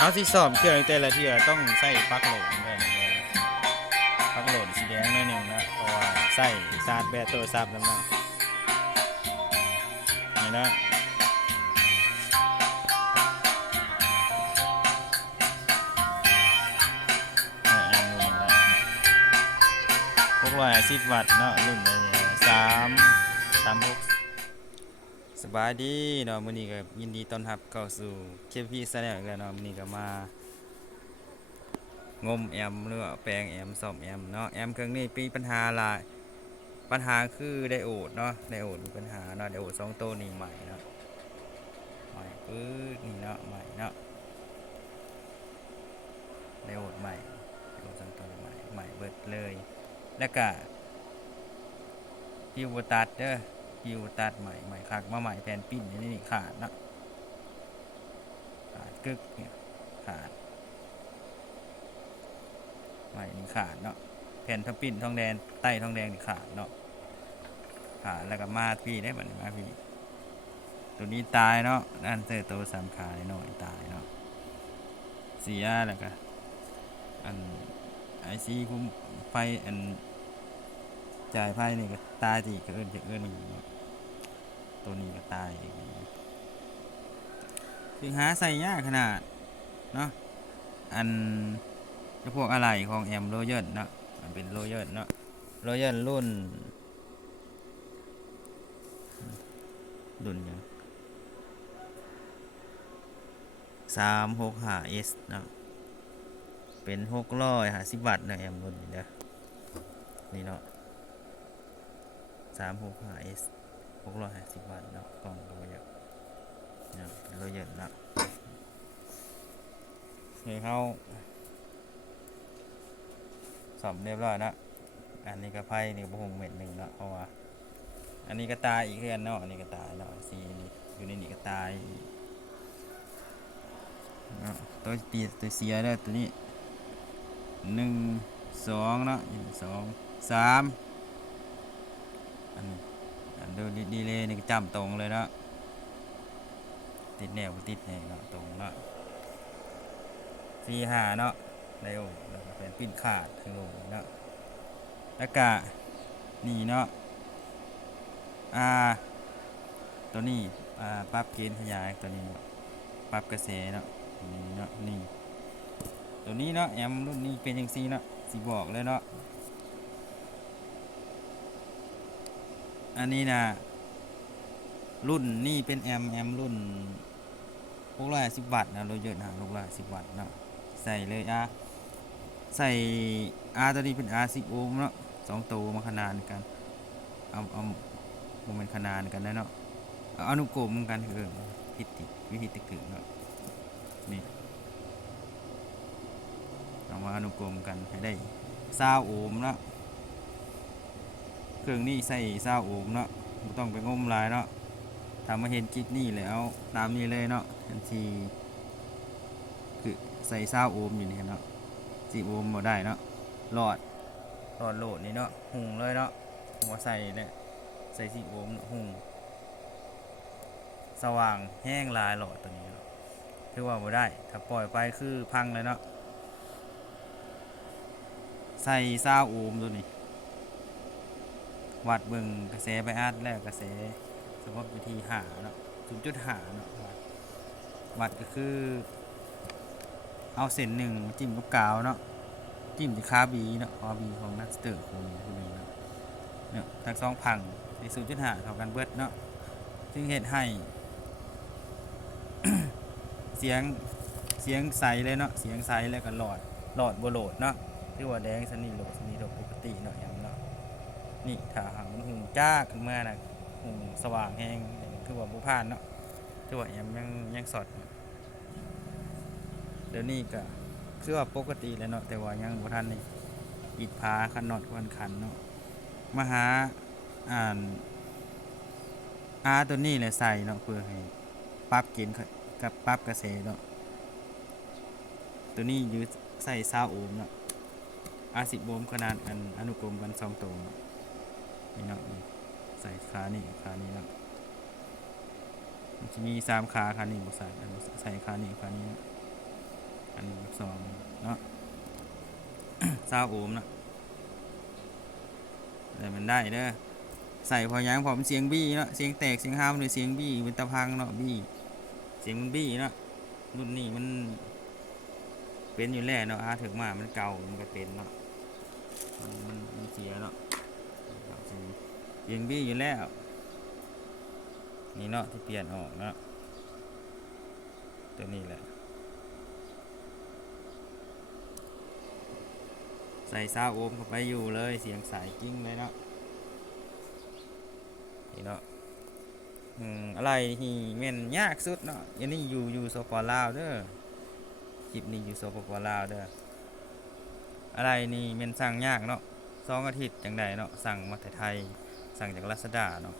เอาสิสอบเครื่องแต่ละเทื่อต้องใส่ปลั๊กโหลดด้วยนะปลั๊กโหลดสีแดงหน่อยหนึงนะเพราะว่าใส่ชาร์จแบตโทรศัพท์นำเนะนี่นะนี่นะพวกร้อยสิบวัตต์เนาะรุ่นนี้สามสามหก สบายดีเนาะมื้อนี้ก็ยินดีต้อนรับเข้าสู่เคพีซะแล้วอีกแล้วเนาะมื้อนี้ก็มางมแอมหรือว่าแปลงแอมซ่อมแอมเนาะแอมเครื่องนี้มีปัญหาหลายปัญหาคือไดโอดเนาะไดโอดมีปัญหาเนาะไดโอดสองตัวนี้ใหม่เนาะใหม่ปื๊ดนี่เนาะใหม่เนาะไดโอดใหม่ไดโอดสองตัวใหม่ใหม่เบิดเลย แล้วก็พิวตัดเด้อ คิวตัดใหม่ใหม่คักมาใหม่แผ่นปิ้นนี่นี่ขาดนะขาดกึกเนี่ยขาดใหม่นี่ขาดเนาะแผ่นทับปิ้นทองแดงใต้ทองแดงนี่ขาดเนาะขาดแล้วก็มาพี่ได้บัดมาพี่ตัวนี้ตายเนาะนั่นเตอร์โตวสามขาหน่อยตายเนาะเสียแล้วก็อันไอซีคุ้มไฟอันจ่ายไพ่นี่ก็ตายสิก็เอินจะเอิ้นอีกเนาะ ตัวนี้ก็ตายอีกคือหาใส่ยากขนาด เนาะอันจะพวกอะไรของแอมโรเยอร์เนาะมันเป็นโรเยอร์เนาะโรเยอร์รุ่น รุ่นยังสามหกห้าเอสเนาะเป็นหกร้อยห้าสิบบาทนะแอมรุ่นนี้เด้อนี่เนาะสามหกห้าเอส หกร้อยห้าสิบบาทเนาะกล่องก็บ่เยอะเนาะเป็นโรเยอะเนาะเฮ้ยเขาสอบเรียบร้อยแล้วอันนี้ก็ไพ่นี่ก็บ่หงเม็ดหนึ่งเนาะเพราะว่าอันนี้ก็ตายอีกเพื่อนเนาะอันนี้ก็ตายเนาะสีนี่อยู่ในนี้ก็ตายเนาะตัวปีตัวเสียแล้วตัวนี้หนึ่งสองเนาะหนึ่งสองสามอันนี้อัน ดูดีเลยนี่ก็จำตรงเลยเนาะติดแนวติดแนวเนาะตรงเนาะสี่หาเนาะไดโอแล้วก็เป็นปิ้นขาดข้างลงเนาะแล้วก็นี่เนาะอ่าตัวนี้อ่าปรับเกณฑ์ขยายตัวนี้เนาะปรับกระแสเนาะนี่เนาะนี่ตัวนี้เนาะแอมรุ่นนี้เป็นยังซีเนาะสิบอกเลยเนาะ อันนี้นะรุ่นนี่เป็นแอมแอมรุ่นหกร้อยสิบบาทนะเราเยอะนะหกร้อยสิบบาทเนะใส่เลยอะใส่อาตัวนี้เป็นอาสิบโอห์มเนาะสองตัวมาขนานกันเอาเอาโมเมนขนานกันนะเนาะเอาอนุกรมกันคือพิติวิธีตะกึกเนาะนี่เอามาอนุกรมกันให้ได้ซาโอห์มเนาะ เครื่องนี้ใส่ซาโอห์มเนาะบ่ต้องไปงมลายเนาะทำมาเห็นคลิปนี้แล้วตามนี้เลยเนาะทันทีคือใส่ซาโอห์มอยู่นี่เนาะสีโอห์มบ่ได้เนาะหลอดหลอดโหลดนี่เนาะหุงเลยเนาะหัวใส่เนี่ยใส่สีโอห์มหุงสว่างแห้งลายหลอดตัวนี้เนาะคือว่าบ่ได้ ถ้าปล่อยไปคือพังเลยเนาะใส่ซาโอห์มตัวนี้ วัดเบิ่งกระแสไปอัดแล้วกระแสสมมติวิธีหาเนาะศูนย์จุดหาเนาะวัดก็คือ เอาเส้นหนึ่งจิ้มกับกาวเนาะจิ้มที่คาบีเนาะคาบีของนักสเตอร์คนคนนี้เนาะเนี่ยทั้งสองพังในศูนย์จุดหาเท่ากันเบิดเนาะซึ่งเหตุให้ เสียงเสียงใสเลยเนาะเสียงใสแล้วก็หลอดหลอดบโหลดเนาะที่ว่าแดงสนีโหลดสนีโหลดปกติเนาะ นี่ถ้าหางมันหุงจ้าขึ้นมานะหุงสว่างแห้งคือว่าบุพานเนาะคือว่ายังยังยังสดเดี๋ยวนี้ก็คือว่าปกติแล้วเนาะแต่ว่ายังบุทันนี่อิดพาขันนอดคันขันเนาะมาหาอ่านอาตัวนี้เลยใส่เนาะเพื่อให้ปรับกณฑ์กับปรับกระแสเนาะตัวนี้ยืดใส่ซาโอห์มเนาะอาสิบโอมขนาดอันอนุกรมกันสองตัวเนาะ นี่เนาะนี่ใส่ขานี่ขานี่เนาะมันจะมีสามขาขานี่บุใส่ใส่ขานี่ขานี้เนาะสองเนาะซาโอห์มเนาะแต่มันได้เด้อใส่พอยังพอมเสียงบี้เนาะเสียงแตกเสียงห้ามหรือเสียงบี้เป็นตะพังเนาะบี้เสียงมันบี้เนาะรุ่นนี้มัน เป็นอยู่แล้วเนาะอาถึงมามันเก่ามันก็เป็นเนาะมันมันเสียเนาะ สียงบี้อยู่แล้ว นี่เนาะที่เปลี่ยนออกเนาะตัวนี้แหละ ใส่ซาโอมเข้าไปอยู่เลยเสียงสายกิ้งเลยเนาะนี่เนาะอืมอะไรที่แม่นยากสุดเนาะอันนี้อยู่อยู่สปลาวเด้อคลิปนี้อยู่สปปลาวเด้ออะไรนี่แม่นสั่งยากเนาะสองอาทิตย์จังใดเนาะสั่งมาแต่ไทย สั่งจากลาซาด้าเนาะ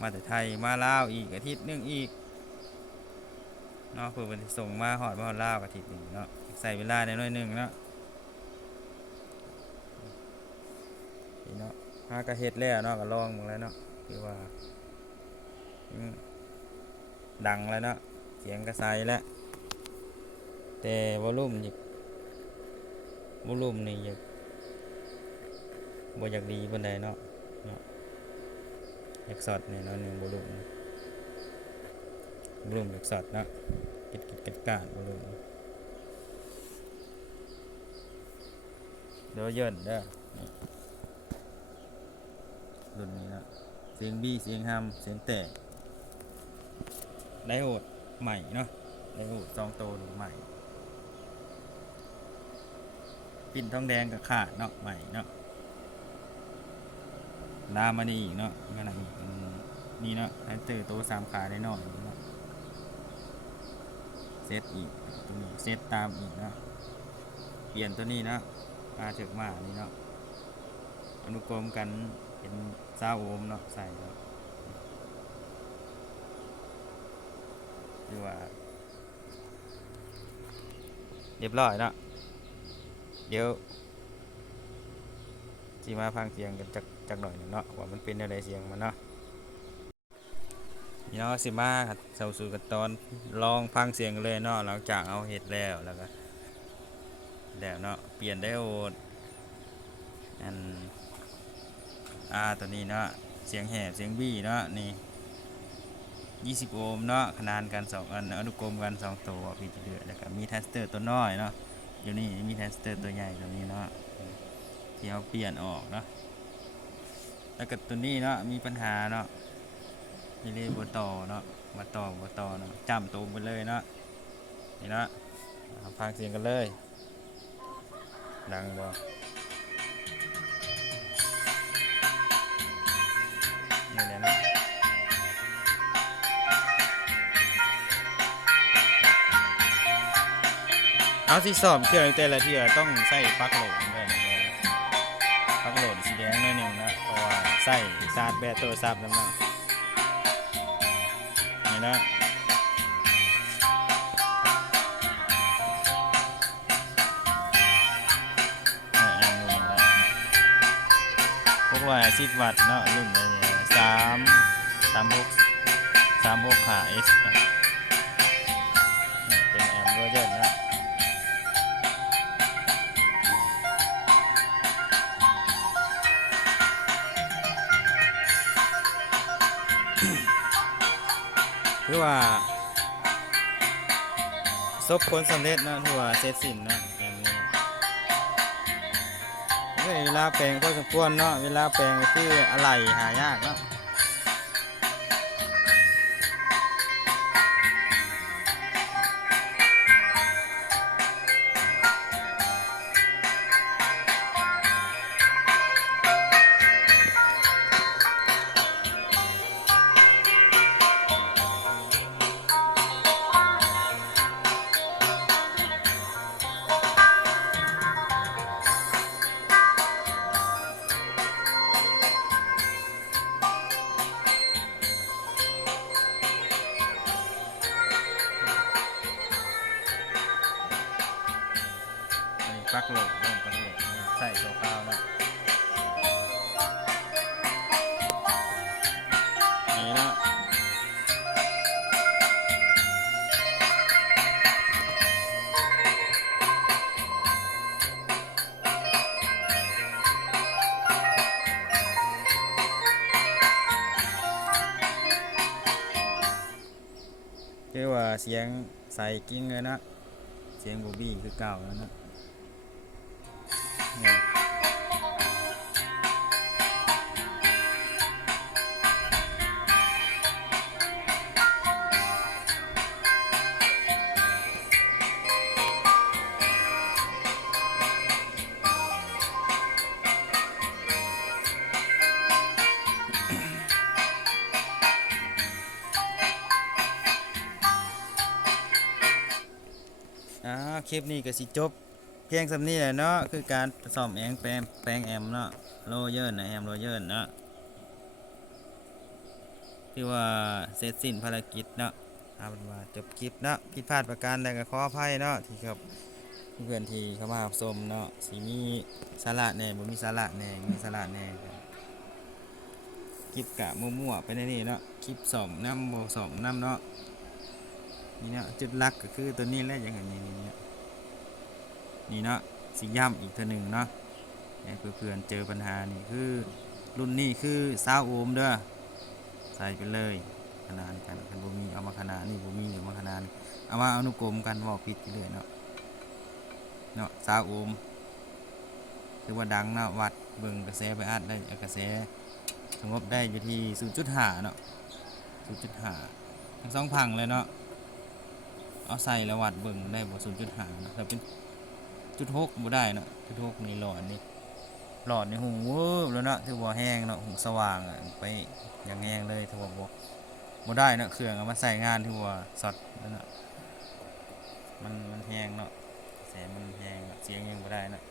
มาแต่ไทยมาลาวอีกอาทิตย์นึงอีกเนาะเพื่อนส่งมาหอดมาหอดลาวอาทิตย์นึงเนาะใส่เวลาได้น้อยหนึงเนาะนี่เนาะหากระเฮ็ดแล้วเนาะก็ลองมึงแล้วเนาะคือว่าดังแล้วเนาะเสียงกระไซแล้วแต่วอลุ่มอยากวอลลุ่มนี่อยาก บ่อยากดีปานใดเนาะเนาะอยากสอดนี่ยเนาะหนึ่งวอลลุ่มวอลลุ่มอยากสอดเนาะกิดกิดกัดกาดวอลลุ่มเดี๋ยวเยินเด้อรุ่นนี้นะเสียงบี้เสียงฮัมเสียงแตกไดโอดใหม่เนาะไดโอดซองโตดูใหม่ ปิ่นทองแดงกับขาดเนาะใหม่เนาะ ลามานี่อีกเนาะงั้นนะนี่เนาะไอเตอร์โตสามขาได้หน่อยเนาะเซตอีกตัวนี้เซตตามอีกเนาะเปลี่ยนตัวนี้เนาะมาถึกมานี่เนาะอนุกรมกันเป็นซาโอมเนาะใส่เนาะคือว่า เรียบร้อยเนาะเดี๋ยว สิมาฟังเสียงกันจักจักหน่อยเนาะว่ามันเป็นอะไรเสียงมันเนาะนี่เนาะสิมาเสาสู่กันตอนลองฟังเสียงเลยเนาะหลังจากเอาเห็ดแล้วแล้วก็แล้วเนาะเปลี่ยนได้โอดอันอ่าตัวนี้เนาะเสียงแหบเสียงบี้เนาะนี่ 20 โอห์มเนาะขนาดกันสองอันอนุกรมกันสองตัวพี่จะเดือดแล้วก็มีแทสเตอร์ตัวน้อยเนาะเดี๋ยวนี้มีแทสเตอร์ตัวใหญ่ตัวนี้เนาะ ที่เขาเปลี่ยนออกเนาะแล้วก็ตัวนี้เนาะมีปัญหาเนาะนี่เลยบต่อเนาะมาต่อบต่อเนาะจำตัวไปเลยเนาะนี่เนาะอ่าฟังเสียงกันเลย ดังบ่นี่แหละเนาะเอาสิสอบเครื่องแต่ละเที่ต้องใส่ปลั๊กโหลด ใส่ชาร์จแบตโทรศัพท์นั่นนะนี่นะพวกว่าสิบวัตต์เนาะรุ่นนี้สามสามหกสามหกขาเอสเป็นแอมเวอร์เจนนะ ถือว่าซบผลสำเร็จนะถือว่าเสร็จสิ้นนะอย่างนี้เวลาแปลงก็สมควรเนาะเวลาแปลงก็คืออะไรหายากเนาะ กโหลกเริ่มปันโหลกใส่ตัวข้าวแล้วนี่นะคือว่าเสียงใส่กิ้งเลยนะ เสียงบูบี้คือเก่าแล้วนะ อ่าคลิปนี้ก็สิจบ เพียงสำนี้แหละเนาะคือการซ่อมแองแปลงแปลงแอมเนาะโลเยินนะแอมโลเยินเนาะที่ว่าเสร็จสิ้นภารกิจเนาะเอาเป็นว่าจบคลิปเนาะผิดพลาดประการใดก็ขออภัยเนาะที่ครับเพื่อนที่เข้ามาชมเนาะสิมีสาระแหน่บ่มีสาระแหน่มีสาระแหน่คลิปกะมั่วๆไปในนี่เนาะคลิปสอมน้ำโบสอมน้ำเนาะ นี่เนาะจุดลักก็คือตัวนี้แหละอย่างนี้นี่เนี่ยนี่เนาะสิย้ำอีกเทีหนึ่งเนาะเพื่อนๆเจอปัญหานี่คือรุ่นนี้คือซาวโอมเด้อใส่ไปเลยขนานกันคันบ่มีเอามาขนาดนี่บ่มีเอามาขนาดนี่เอามาอนุกรมกันเว้าผิดไปเรื่อยเนาะเนาะซาวโอมคือว่าดังเนาะวัดเบิ่งกระแสไปอัดได้กระแสสงบได้อยู่ที่0.5เนาะ0.5ทั้งสองพังเลยเนาะ เอาใส่แล้ววัดเบิ่งได้บ่0.5เนาะถ้าเป็นจุดหกบ่ได้เนาะจุดหกในหลอดนี่หลอดในหูเวอร์แล้วเนาะถือว่าแห้งเนาะหูสว่างอะไปอย่างแห้งเลยถือว่าบ่บ่ได้เนาะเครื่องเอามาใส่งานถือว่าสดแล้วเนาะมันมันแห้งเนาะแสงมันแห้งเสียงยังบ่ได้เนาะ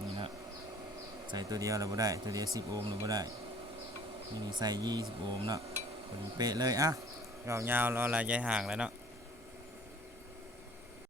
นี่นะใส่ตัวเดียวแล้วบ่ได้ตัวเดียว10โอห์มแล้วบ่ได้นี่ใส่20โอห์มเนาะพอดีเป๊ะเลยอะ ยาวๆรอลา